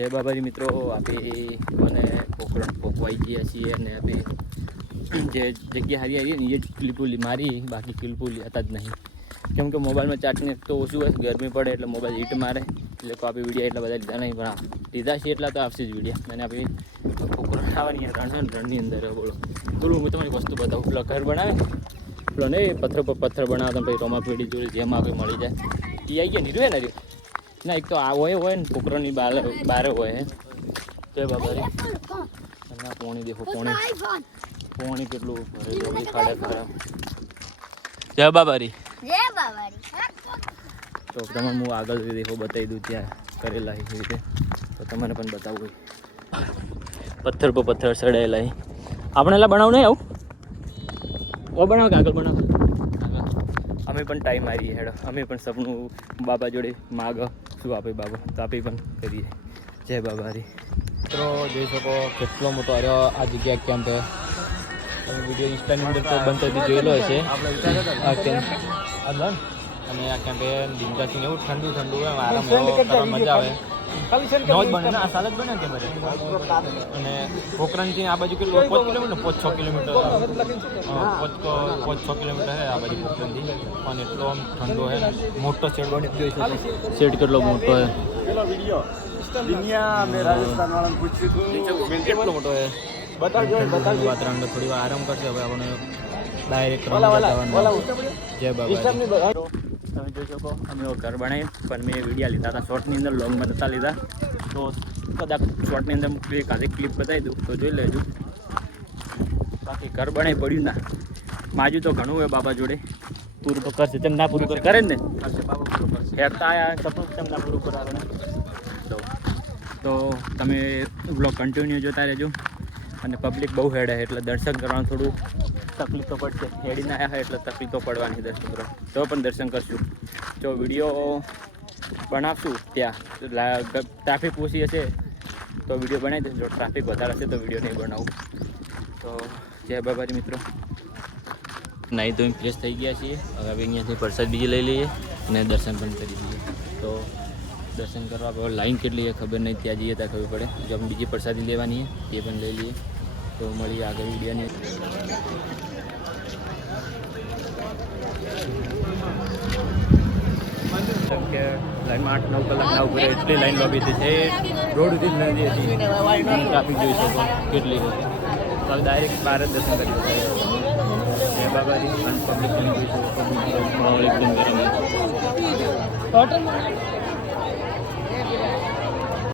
જય બાબાજી મિત્રો, આપી મને પોકરણ પોકવાઈ ગયા છીએ અને આપણે જે જગ્યા હારી આવી ને એ જ કિલપુલી મારી, બાકી કિલપુલી હતા જ નહીં. કેમ કે મોબાઈલમાં ચાર્જિંગ તો ઓછું હોય, ગરમી પડે એટલે મોબાઈલ હીટ મારે. એટલે તો આપણે વીડિયો એટલા બધા લીધા નહીં, પણ લીધા છે એટલા તો આવશે જ વીડિયો અને આપી પોકરણ આવવાની રણ રણની અંદર, બોલો. બોલું, હું તમારી વસ્તુ બતાવું. પેલા ઘર બનાવે. પેલો નહીં, પથ્થર પર પથ્થર બનાવતા પછી રોમા પેઢી જોડે જેમ આપણે મળી જાય. એ આવી ગયા નીરવે ને ના એક તો આ હોય હોય ને છોકરાની બાર બારે હોય જય બાબા રે અને પોણી દેખો પોણી. પોણી કેટલું ભરે હોય ખાડે ખરા જય બાબા રી જય બાબારી તો તમને હું આગળ દેખો બતાવી દઉં ત્યાં કરેલા એ રીતે. તો તમને પણ બતાવું પથ્થર પર પથ્થર સડાયેલા છે. આપણે એલા બનાવ નહીં આવું? ઓ બનાવ કે આગળ બનાવ? અમે પણ ટાઈમ મારીએ હેડો. અમે પણ સપનું બાબા જોડે માગ શું આપે બાબા? તો આપે પણ કરીએ. જય બાબા હરી મિત્રો, જોઈ શકો કેટલો મોટો આવ્યો આ જગ્યા કેમ્પ છે તમે વીડિયો ઇન્સ્ટાની અંદર તો બનતો જોયેલો હશે. આ અને આ કેમ્પે બિંદાસી એવું ઠંડુ ઠંડુ આરામ મજા આવે. નોજ બને ને? આ સાલ જ બને કે બધે અને પોકરણથી આ બાજુ કેટલું? પાંચ કિલોમીટર પાંચ છ કિલોમીટર પાંચ પાંચ છ કિલોમીટર છે આ બાજુ પોકરણથી અને એટલો આમ ઠંડો છે મોટો શેડ બની જોઈ શકો શેડ કેટલો મોટો છે દુનિયા મેં રાજસ્થાન વાળાને પૂછ્યું કેટલો મોટો છે બતાવજો બતાવજો. વાતાવરણ થોડી વાર આરામ કરશે હવે આપણે ડાયરેક્ટ જય બાબા તમે જોઈ શકો. અમે ઘર બનાવી પણ મેં વિડીયા લીધા હતા શોર્ટની અંદર લોંગમાં નહોતા લીધા. તો કદાચ શોર્ટની અંદર એક આધી ક્લિપ બતાવી દઉં તો જોઈ લેજો. બાકી ઘર બનાવી પડ્યું ના. માજુ તો ઘણું હોય બાબા જોડે. પૂરું તો કરશે તેમ ના પૂરું કરે કરે જ ને હેરતા આવ્યા સપોઝ તેમ ના પૂરું કરાવે તો તો તમે બ્લોગ કન્ટિન્યુ જોતા રહેજો. અને પબ્લિક બહુ હેડે એટલે દર્શન કરવાનું થોડું તકલીફ તો પડશે. હેડીને આવ્યા હોય એટલે તકલીફ તો પડવાની દર્શન મિત્રો તો પણ દર્શન કરશું. જો વીડિયો બનાવશું ત્યાં. ટ્રાફિક ઓછી હશે તો વીડિયો બનાવી દઈશું જો ટ્રાફિક વધારે હશે તો વીડિયો નહીં બનાવું. તો જય બાબાજી મિત્રો. નહીં તો ફ્રેશ થઈ ગયા છીએ. હવે આપણે અહીંયાથી પ્રસાદ બીજી લઈ લઈએ અને દર્શન પણ કરી દઈએ તો દર્શન કરવા લાઈન કેટલી છે ખબર નહીં. ત્યાં જઈએ ત્યાં ખબર પડે. જો આપણે બીજી પ્રસાદી લેવાની છે એ પણ લઈ લઈએ. તો મળી આગળ વિડીયોની જેમ કે લાઈનમાં આઠ નવ કલાકના ઉપર એટલી લાઈન લોબી છે રોડ સુધી જ નથી હતી. ટ્રાફિક જોઈ શકો કેટલી તો હવે ડાયરેક્ટ બહાર જ દર્શન કરી શકાય એ બાબાજી અને પબ્લિક જોઈ શકો પબ્લિક માહોલ એકદમ ગરમ છે